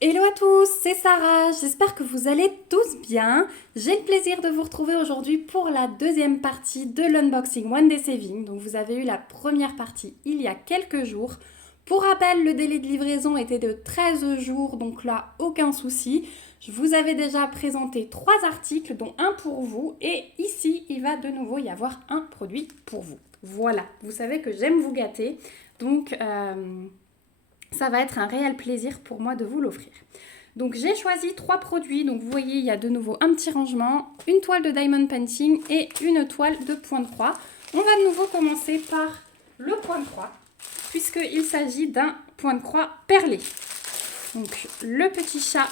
Hello à tous, c'est Sarah, j'espère que vous allez tous bien. J'ai le plaisir de vous retrouver aujourd'hui pour la deuxième partie de l'unboxing One Day Saving. Donc vous avez eu la première partie il y a quelques jours. Pour rappel, le délai de livraison était de 13 jours, donc là, aucun souci. Je vous avais déjà présenté 3 articles, dont un pour vous. Et ici, il va de nouveau y avoir un produit pour vous. Voilà, vous savez que j'aime vous gâter. Donc, ça va être un réel plaisir pour moi de vous l'offrir. Donc j'ai choisi 3 produits. Donc vous voyez, il y a de nouveau un petit rangement, une toile de diamond painting et une toile de point de croix. On va de nouveau commencer par le point de croix, puisqu'il s'agit d'un point de croix perlé. Donc le petit chat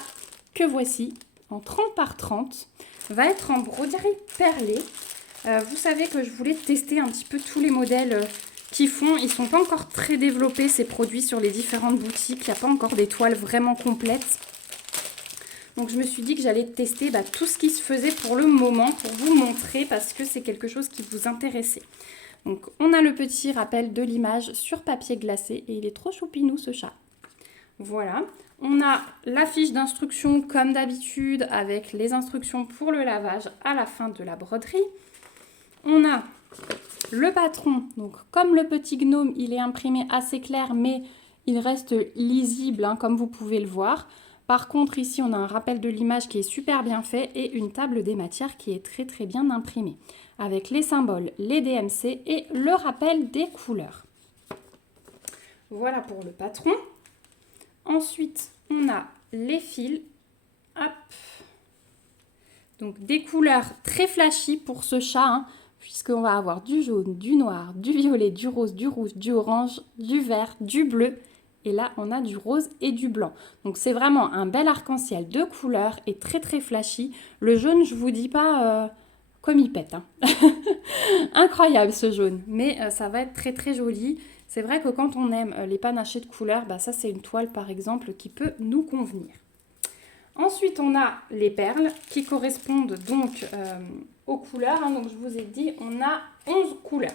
que voici, en 30 par 30, va être en broderie perlée. Vous savez que je voulais tester un petit peu tous les modèles qui font. Ils ne sont pas encore très développés, ces produits, sur les différentes boutiques. Il n'y a pas encore des toiles vraiment complètes. Donc je me suis dit que j'allais tester tout ce qui se faisait pour le moment, pour vous montrer, parce que c'est quelque chose qui vous intéressait. Donc on a le petit rappel de l'image sur papier glacé, et il est trop choupinou ce chat. Voilà. On a la fiche d'instruction comme d'habitude, avec les instructions pour le lavage à la fin de la broderie. On a le patron, donc comme le petit gnome, il est imprimé assez clair, mais il reste lisible, comme vous pouvez le voir. Par contre, ici, on a un rappel de l'image qui est super bien fait et une table des matières qui est très très bien imprimée, avec les symboles, les DMC et le rappel des couleurs. Voilà pour le patron. Ensuite, on a les fils. Hop. Donc des couleurs très flashy pour ce chat, puisqu'on va avoir du jaune, du noir, du violet, du rose, du rouge, du orange, du vert, du bleu. Et là, on a du rose et du blanc. Donc c'est vraiment un bel arc-en-ciel de couleurs et très très flashy. Le jaune, je vous dis pas comme il pète. Incroyable ce jaune, mais ça va être très très joli. C'est vrai que quand on aime les panachés de couleurs, ça c'est une toile par exemple qui peut nous convenir. Ensuite, on a les perles qui correspondent donc aux couleurs. Donc, je vous ai dit, on a 11 couleurs.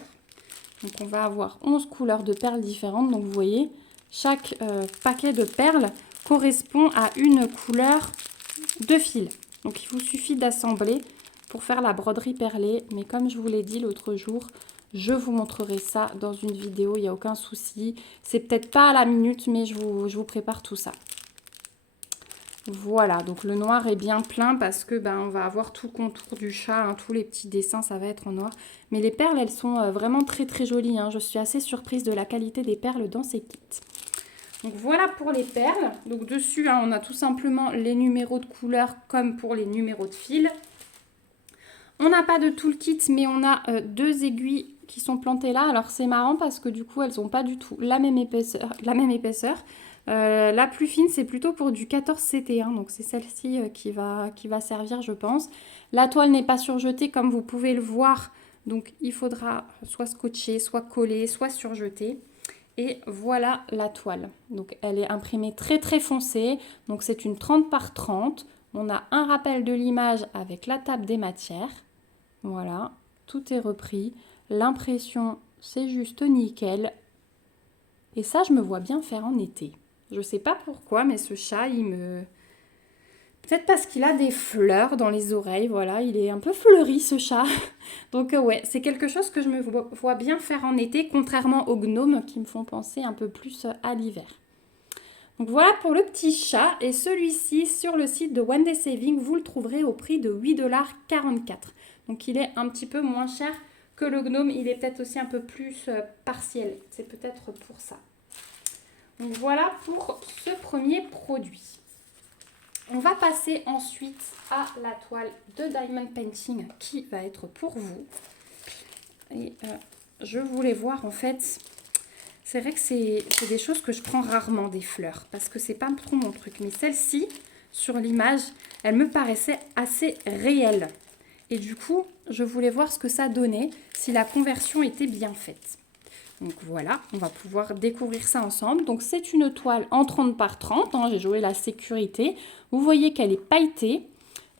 Donc, on va avoir 11 couleurs de perles différentes. Donc, vous voyez, chaque paquet de perles correspond à une couleur de fil. Donc, il vous suffit d'assembler pour faire la broderie perlée. Mais comme je vous l'ai dit l'autre jour, je vous montrerai ça dans une vidéo, il n'y a aucun souci. C'est peut-être pas à la minute, mais je vous prépare tout ça. Voilà, donc le noir est bien plein parce que on va avoir tout le contour du chat, tous les petits dessins, ça va être en noir. Mais les perles, elles sont vraiment très très jolies. Je suis assez surprise de la qualité des perles dans ces kits. Donc voilà pour les perles. Donc dessus, on a tout simplement les numéros de couleur comme pour les numéros de fil. On n'a pas de tout le kit, mais on a 2 aiguilles qui sont plantées là. Alors c'est marrant parce que du coup, elles n'ont pas du tout la même épaisseur. La plus fine, c'est plutôt pour du 14 CT, donc c'est celle-ci qui va servir, je pense. La toile n'est pas surjetée, comme vous pouvez le voir, donc il faudra soit scotcher, soit coller, soit surjeter. Et voilà la toile. Donc elle est imprimée très très foncée, donc c'est une 30 par 30. On a un rappel de l'image avec la table des matières. Voilà, tout est repris. L'impression, c'est juste nickel. Et ça, je me vois bien faire en été. Je sais pas pourquoi, mais ce chat, il me... Peut-être parce qu'il a des fleurs dans les oreilles, voilà, il est un peu fleuri ce chat. Donc ouais, c'est quelque chose que je me vois bien faire en été, contrairement aux gnomes qui me font penser un peu plus à l'hiver. Donc voilà pour le petit chat, et celui-ci sur le site de One Day Saving, vous le trouverez au prix de 8,44 $. Donc il est un petit peu moins cher que le gnome, il est peut-être aussi un peu plus partiel, c'est peut-être pour ça. Donc voilà pour ce premier produit. On va passer ensuite à la toile de Diamond Painting qui va être pour vous. Et je voulais voir en fait, c'est vrai que c'est des choses que je prends rarement, des fleurs, parce que c'est pas trop mon truc. Mais celle-ci, sur l'image, elle me paraissait assez réelle. Et du coup, je voulais voir ce que ça donnait si la conversion était bien faite. Donc voilà, on va pouvoir découvrir ça ensemble. Donc c'est une toile en 30 par 30, j'ai joué la sécurité. Vous voyez qu'elle est pailletée.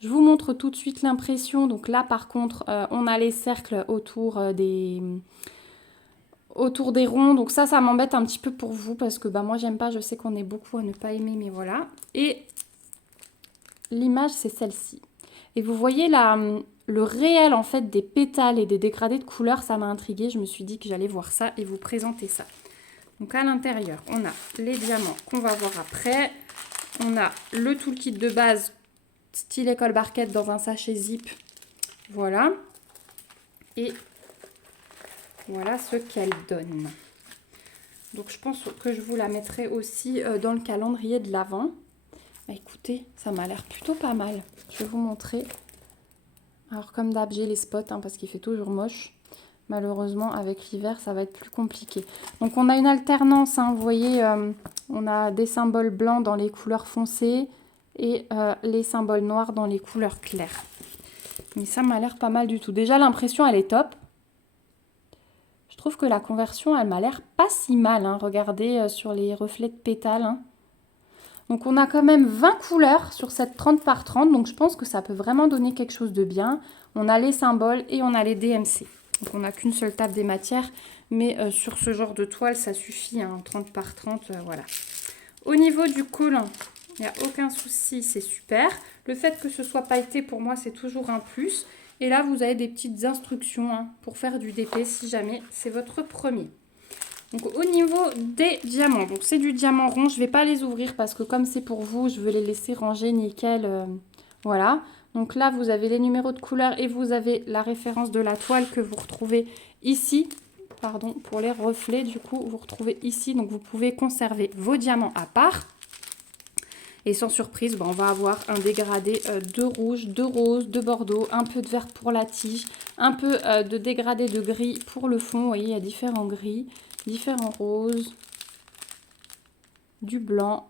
Je vous montre tout de suite l'impression. Donc là par contre, on a les cercles autour autour des ronds. Donc ça m'embête un petit peu pour vous parce que bah, moi, j'aime pas. Je sais qu'on est beaucoup à ne pas aimer, mais voilà. Et l'image, c'est celle-ci. Et vous voyez le réel en fait des pétales et des dégradés de couleurs, ça m'a intriguée. Je me suis dit que j'allais voir ça et vous présenter ça. Donc à l'intérieur, on a les diamants qu'on va voir après. On a le toolkit de base style école barquette dans un sachet zip. Voilà. Et voilà ce qu'elle donne. Donc je pense que je vous la mettrai aussi dans le calendrier de l'Avent. Bah, écoutez, ça m'a l'air plutôt pas mal. Je vais vous montrer. Alors comme d'hab, j'ai les spots hein, parce qu'il fait toujours moche. Malheureusement, avec l'hiver, ça va être plus compliqué. Donc on a une alternance, hein, vous voyez, on a des symboles blancs dans les couleurs foncées et les symboles noirs dans les couleurs claires. Mais ça m'a l'air pas mal du tout. Déjà, l'impression, elle est top. Je trouve que la conversion, elle m'a l'air pas si mal. Hein. Regardez sur les reflets de pétales. Hein. Donc on a quand même 20 couleurs sur cette 30 par 30. Donc je pense que ça peut vraiment donner quelque chose de bien. On a les symboles et on a les DMC. Donc on n'a qu'une seule table des matières. Mais sur ce genre de toile, ça suffit. Hein, 30 par 30, voilà. Au niveau du collant, il n'y a aucun souci, c'est super. Le fait que ce soit pailleté, pour moi, c'est toujours un plus. Et là, vous avez des petites instructions hein, pour faire du DP si jamais c'est votre premier. Donc, au niveau des diamants, donc c'est du diamant rond. Je ne vais pas les ouvrir parce que comme c'est pour vous, je veux les laisser ranger nickel. Voilà. Donc là, vous avez les numéros de couleur et vous avez la référence de la toile que vous retrouvez ici. Pardon, pour les reflets, du coup, vous retrouvez ici. Donc, vous pouvez conserver vos diamants à part. Et sans surprise, on va avoir un dégradé de rouge, de rose, de bordeaux, un peu de vert pour la tige, un peu de dégradé de gris pour le fond. Vous voyez, il y a différents gris, différents roses, du blanc.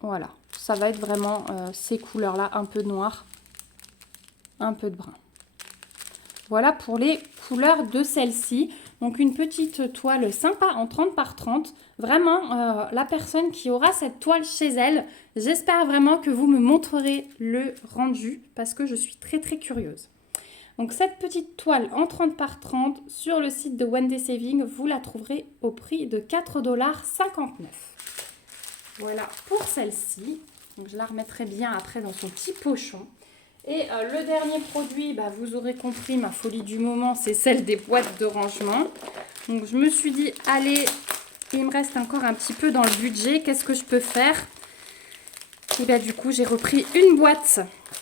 Voilà, ça va être vraiment ces couleurs-là, un peu noir, un peu de brun. Voilà pour les couleurs de celle-ci. Donc une petite toile sympa en 30 par 30. Vraiment, la personne qui aura cette toile chez elle, j'espère vraiment que vous me montrerez le rendu parce que je suis très très curieuse. Donc cette petite toile en 30 par 30 sur le site de One Day Saving, vous la trouverez au prix de 4,59 $. Voilà pour celle-ci. Donc je la remettrai bien après dans son petit pochon. Et le dernier produit, bah, vous aurez compris, ma folie du moment, c'est celle des boîtes de rangement. Donc je me suis dit, allez, il me reste encore un petit peu dans le budget, qu'est-ce que je peux faire? Et bien du coup, j'ai repris une boîte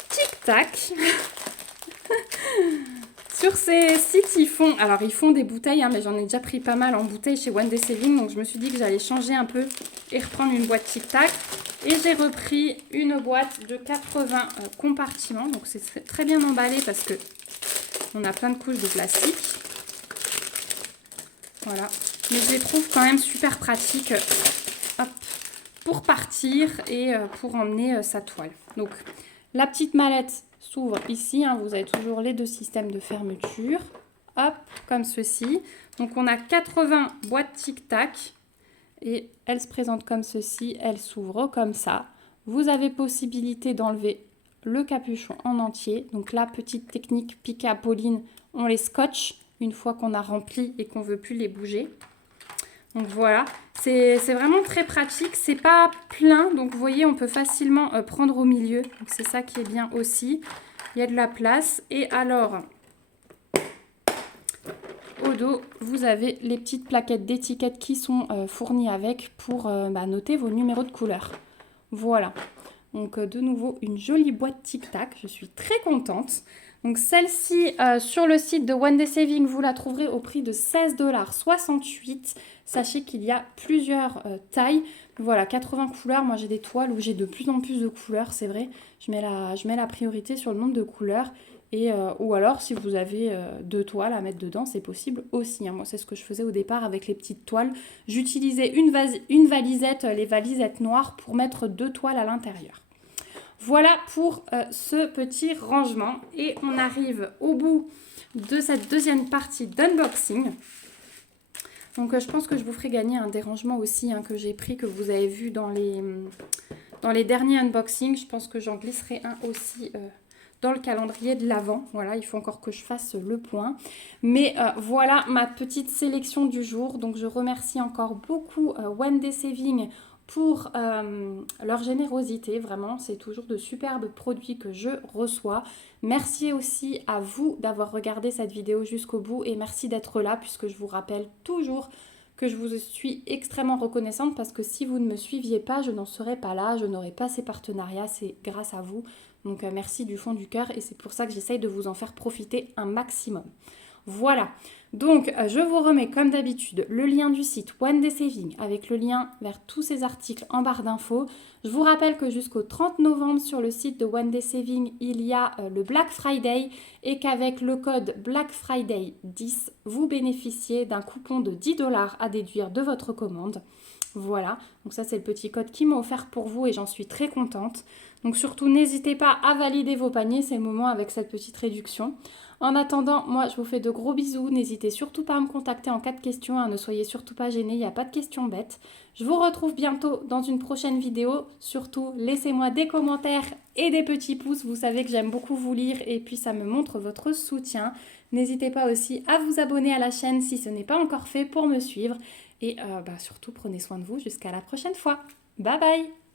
Tic Tac. Sur ces sites, ils font des bouteilles, hein, mais j'en ai déjà pris pas mal en bouteilles chez One Day Saving. Donc je me suis dit que j'allais changer un peu et reprendre une boîte Tic Tac. Et j'ai repris une boîte de 80 compartiments. Donc c'est très bien emballé parce que on a plein de couches de plastique. Voilà. Mais je les trouve quand même super pratiques pour partir et pour emmener sa toile. Donc la petite mallette s'ouvre ici. Hein, vous avez toujours les deux systèmes de fermeture. Hop, comme ceci. Donc on a 80 boîtes Tic Tac. Et elle se présente comme ceci, elle s'ouvre comme ça. Vous avez possibilité d'enlever le capuchon en entier. Donc la petite technique piquée à Pauline, on les scotche une fois qu'on a rempli et qu'on ne veut plus les bouger. Donc voilà, c'est vraiment très pratique. C'est pas plein, donc vous voyez, on peut facilement prendre au milieu. Donc c'est ça qui est bien aussi. Il y a de la place. Et alors, au dos, vous avez les petites plaquettes d'étiquettes qui sont fournies avec pour noter vos numéros de couleur. Voilà. Donc de nouveau, une jolie boîte Tic Tac. Je suis très contente. Donc celle-ci, sur le site de One Day Saving, vous la trouverez au prix de 16,68 $. Sachez qu'il y a plusieurs tailles. Voilà, 80 couleurs. Moi, j'ai des toiles où j'ai de plus en plus de couleurs, c'est vrai. Je mets la priorité sur le nombre de couleurs. Et, ou alors, si vous avez deux toiles à mettre dedans, c'est possible aussi. Hein. Moi, c'est ce que je faisais au départ avec les petites toiles. J'utilisais une valisette, les valisettes noires, pour mettre deux toiles à l'intérieur. Voilà pour ce petit rangement. Et on arrive au bout de cette deuxième partie d'unboxing. Donc, je pense que je vous ferai gagner un dérangement aussi hein, que j'ai pris, que vous avez vu dans les derniers unboxings. Je pense que j'en glisserai un aussi dans le calendrier de l'Avent. Voilà, il faut encore que je fasse le point. Mais voilà ma petite sélection du jour. Donc je remercie encore beaucoup One Day Saving pour leur générosité. Vraiment, c'est toujours de superbes produits que je reçois. Merci aussi à vous d'avoir regardé cette vidéo jusqu'au bout et merci d'être là puisque je vous rappelle toujours que je vous suis extrêmement reconnaissante parce que si vous ne me suiviez pas, je n'en serais pas là, je n'aurais pas ces partenariats, c'est grâce à vous. Donc merci du fond du cœur et c'est pour ça que j'essaye de vous en faire profiter un maximum. Voilà, donc je vous remets comme d'habitude le lien du site One Day Saving avec le lien vers tous ces articles en barre d'infos. Je vous rappelle que jusqu'au 30 novembre sur le site de One Day Saving, il y a le Black Friday et qu'avec le code Black Friday 10, vous bénéficiez d'un coupon de 10 $ à déduire de votre commande. Voilà, donc ça c'est le petit code qui m'a offert pour vous et j'en suis très contente. Donc surtout n'hésitez pas à valider vos paniers, c'est le moment avec cette petite réduction. En attendant, moi je vous fais de gros bisous, n'hésitez surtout pas à me contacter en cas de questions, hein, ne soyez surtout pas gênés, il n'y a pas de questions bêtes. Je vous retrouve bientôt dans une prochaine vidéo, surtout laissez-moi des commentaires et des petits pouces, vous savez que j'aime beaucoup vous lire et puis ça me montre votre soutien. N'hésitez pas aussi à vous abonner à la chaîne si ce n'est pas encore fait pour me suivre et surtout prenez soin de vous jusqu'à la prochaine fois. Bye bye!